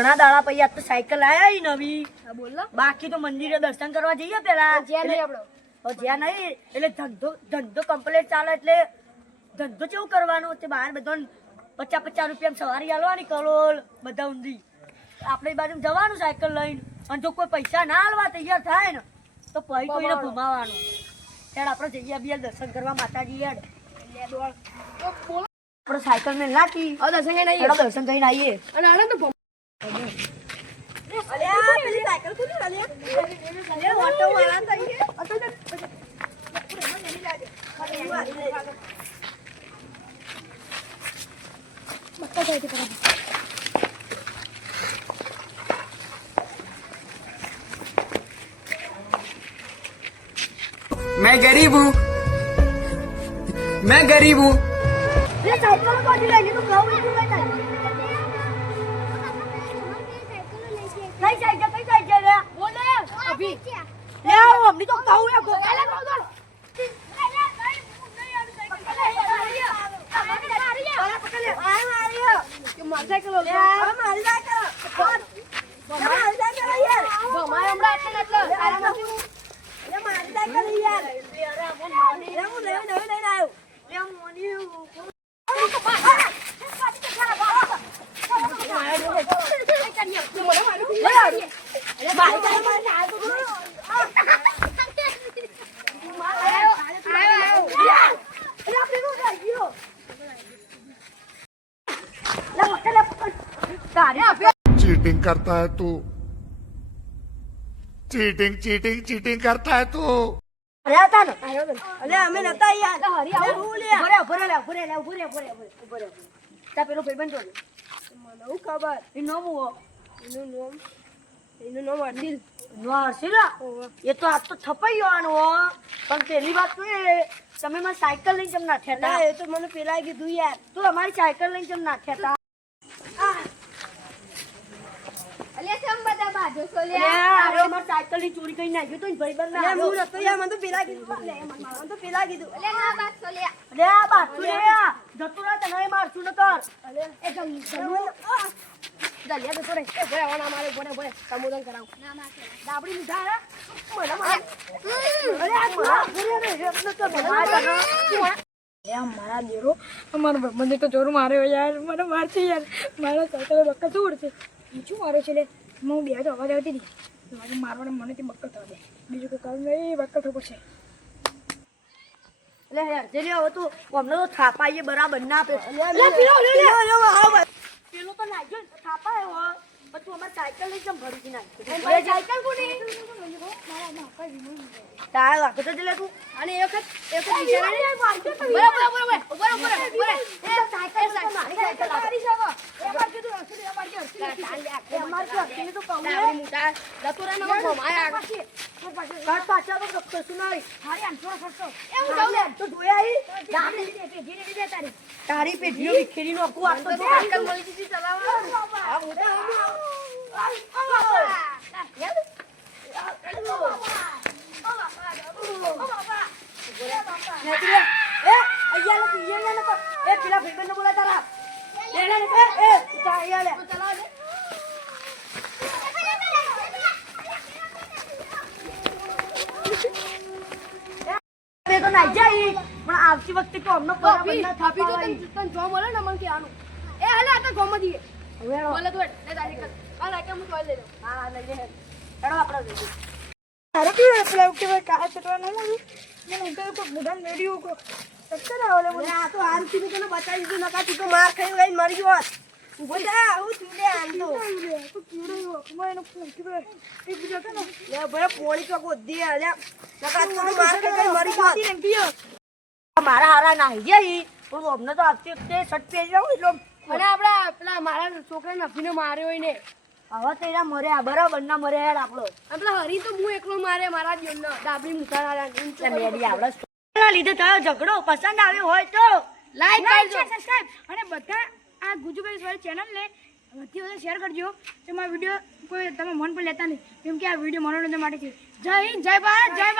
ઘણા દાડા પછી આજ તો સાયકલ આયા ઈ નવી. હા બોલો. બાકી તો મંદિરે દર્શન કરવા જઈએ પેલા. જ્યાં નહીં આપણો. જ્યાં નહીં એટલે ધંધો કમ્પ્લીટ ચાલે એટલે ધંધો કેવું કરવાનો તે બહાર બધો 50-50 રૂપિયા સવારી આલવાની કરોડ બધા ઊંધી. આપણે બાજુ જવાનું સાયકલ લઈને અને જો કોઈ પૈસા ના આલવા તૈયાર થાય ને તો પછી તો એને ઘુમાવાનું. ત્યારે આપણે જઈએ બી દર્શન કરવા માતાજી યાર. આપણે સાયકલ મેં નાખી દર્શન કરીને આવીએ. દર્શન કરીને આવીએ. અને આને તો પેલી સાયકલ કોની અલ્યા ઓટો વાળા થઈ मैं गरीब हूँ ये साइकिल को नहीं लेंगे तो गाँव में क्यों बैठा है? कहीं साइकिल है? बोले अभी ले आओ हमने तो गाँव है को ले लो दो मोटरसाइकिल ले हमारी साइकिल यार हमारे हमरा એટલે આરામ નથી ले मारी साइकिल यार अरे हम मानी ले नहीं आयो ले मोनी चीटिंग करता है तू चीटिंग करता है तू अरे आता ना अरे हमें नता यार हरी आओ ले भरे ता पेलो भाईबंध જો મને હું ખબર ઈ નો મો એનું નામ અર્શિલ નો અર્શિલા એ તો આજ તો થપાઈ જવાનો પણ પહેલી વાત તો એ તમે મને સાયકલ લઈને જમ નાખ્યા હતા એ તો મને પેલા કીધું યાર તું અમારી સાયકલ લઈને જમ નાખ્યા હતા અલે સમ બધા બાજો છો લે અરે અમાર સાયકલ ની ચોરી કરી નાખ્યો તો ભાઈબંધ ના હું નતો યાર મને તો પેલા કીધું લે મને તો પેલા કીધું અલે ના બાત છો લે અરે આ બાત તું લે જતું રહે તને મારશું ન કર અલે એ ગમ દલિયા જતો રે એ ભરે વાના મારે ભરે સમુદન કરાવ ના મારે ડાબડી મીઠા રે મને અરે આ ભરે રે ન તો મને એ મારા દેરો અમારા મને તો જોર માર્યો યાર મને મારશે યાર મારા સાયકલ બક્કા છોડ છે શું મારે છે લે હું બે તો અવાજ આવતી હતી મારે મારવાને મને તે બક્કલ થવા દે બીજું કોઈ કામ નહીં બક્કલ થવું પડશે એટલે યાર જેલી હવે તું અમને તો થાપાઈએ બરાબર ના આપે પેલો તો નાખ્યો થાપાય હો પણ તું અમારી સાયકલ લઈ જમ ભરી નાખ સાયકલ કોની તાર વાકો તો લે તું અને એક બિચારાને બરાબર એ સાયકલ મારી સાયકલ મારી જાવ એ માર કીધું હસી એ માર કે હસી એ માર કે હસી તો કહું લે મુટા લતુરા નો ભમાયા કાટ પાછા તો કશું નહીં હારી આમ થોડો ફરતો એ હું જાઉં લે તો જોયા ઈ ગાડી ધીરે ધીરે તારી પેઢીઓ વિખેરી નો આખું આટલો સાયકલ મળી દીધી ચલાવવા આ મોટા આવતી વખતે તો અમને થાપી તો તને જો મળે ને મને કહેવાનું એ હાલે આ તો ગોમ દીએ બોલે તો લે તારી કર આ લાગે હું જોઈ લેજો હા લઈ લે હેડો આપણે જઈએ અરે કે પેલા કે ભાઈ કા ચટવા ન મળું મને તો કોઈ મુઢા મેડિયો કો સત્તર આવલે મને આ તો આરતી તને બતાવી દીધું નકા તું તો માર ખાઈ ગઈ મરી ગયો ઉભો થા હું ચૂલે આંદો તો કીડો કમાય નો ફોન કીડો એક બીજો કે ને લે ભાઈ પોણી તો ગોદી આલે નકા તું માર ખાઈ ગઈ મરી ગયો મારા હારા નાહી જાય તો અમને તો આવતી વખતે શર્ટ પહેરી જાવ એટલે અને આપડા પેલા મારા છોકરા નફીને માર્યો હોય ને હવે તો એના મર્યા બરાબર ના મર્યા યાર આપણો આપલા હરી તો હું એકલો મારે મારા જીવનનો ડાબડી મુઠાના મેડી આવડા લીધે થયો ઝઘડો પસંદ આવ્યો હોય તો લાઈક કરજો સબસ્ક્રાઇબ અને બધા આ ગુજુભાઈ વાળી ચેનલને વધુ વધુ શેર કરજો તો મારો વિડિયો કોઈ તમે મન પર લેતા નહીં કેમ કે આ વિડિયો મનોરંજન માટે છે જય હિન્દ જય ભારત જય